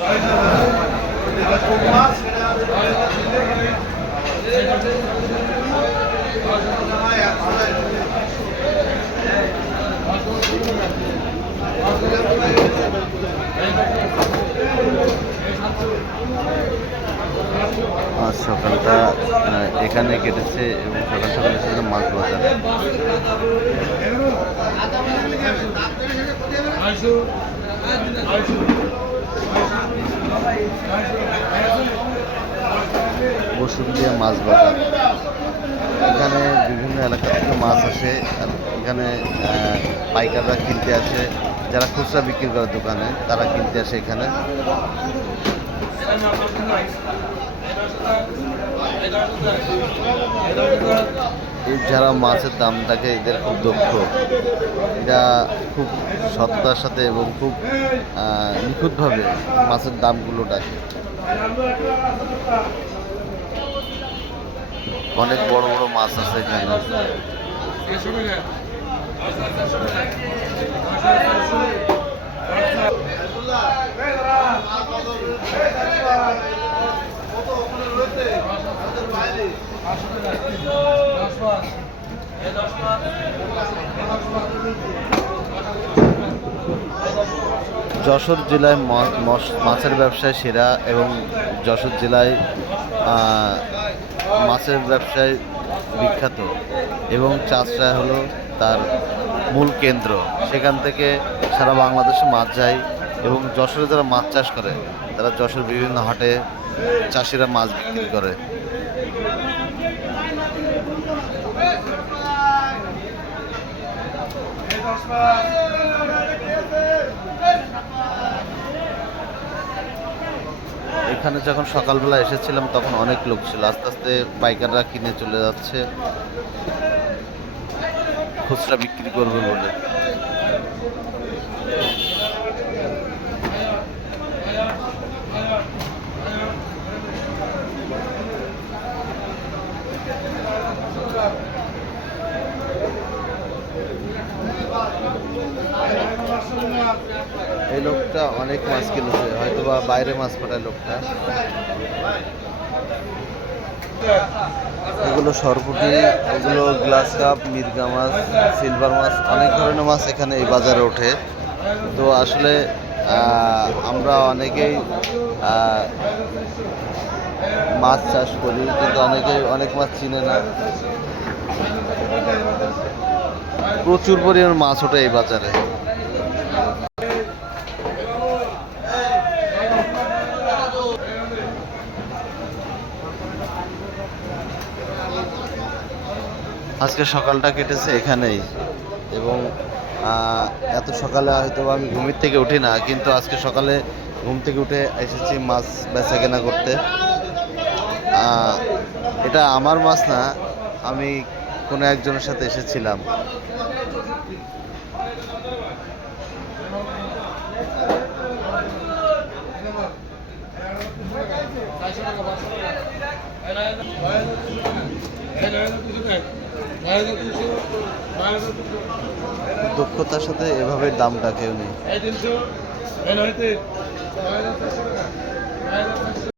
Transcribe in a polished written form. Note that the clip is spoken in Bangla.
আজ সকালটা এখানে কেটেছে এবং সকাল সকাল এসেছে মাছ বাজারে। বসুন্ধিয়া মাছ বাজার, এখানে বিভিন্ন এলাকা থেকে মাছ আসে। এখানে পাইকাররা কিনতে আসে, যারা খুচরা বিক্রি করে দোকানে তারা কিনতে আসে এখানে। যারা মাছের দামটাকে, এদের খুব দক্ষ, এরা খুব সততার সাথে এবং খুব নিখুঁতভাবে মাছের দামগুলো ডাকে। অনেক বড় বড় মাছ আছে এখানে। যশোর জেলায় মাছের ব্যবসায় সেরা এবং যশোর জেলায় মাছের ব্যবসায় বিখ্যাত এবং চাষরা হলো তার মূল কেন্দ্র। সেখান থেকে সারা বাংলাদেশে মাছ যায় এবং যশোরে যারা মাছ চাষ করে তারা যশোর বিভিন্ন হাটে চাষিরা মাছ বিক্রি করে। এখানে যখন সকালবেলা এসেছিলাম তখন অনেক লোক ছিল, আস্তে আস্তে পাইকাররা কিনে চলে যাচ্ছে খুচরা বিক্রি করবে বলে। এই লোকটা অনেক মাছ কিনেছে, হয়তো বা বাইরে মাছ পাঠায় লোকটা। এগুলো সরপুটি, এগুলো গ্লাস কাপ, মির্গা মাছ, সিলভার মাছ, অনেক ধরনের মাছ এখানে এই বাজারে ওঠে। তো আসলে আমরা অনেকেই মাছ চাষ করি, কিন্তু অনেকেই অনেক মাছ চিনে না। প্রচুর পরিমাণ মাছ ওঠে এই বাজারে। আজকে সকালটা কেটেছে এখানেই এবং এত সকালে হয়তো আমি ঘুমের থেকে উঠি না, কিন্তু আজকে সকালে ঘুম থেকে উঠে এসেছি মাছ বেচা কেনা করতে। এটা আমার মাছ না, আমি কোনো একজনের সাথে এসেছিলাম। দক্ষতার সাথে এভাবে দামটা কেউ নেই।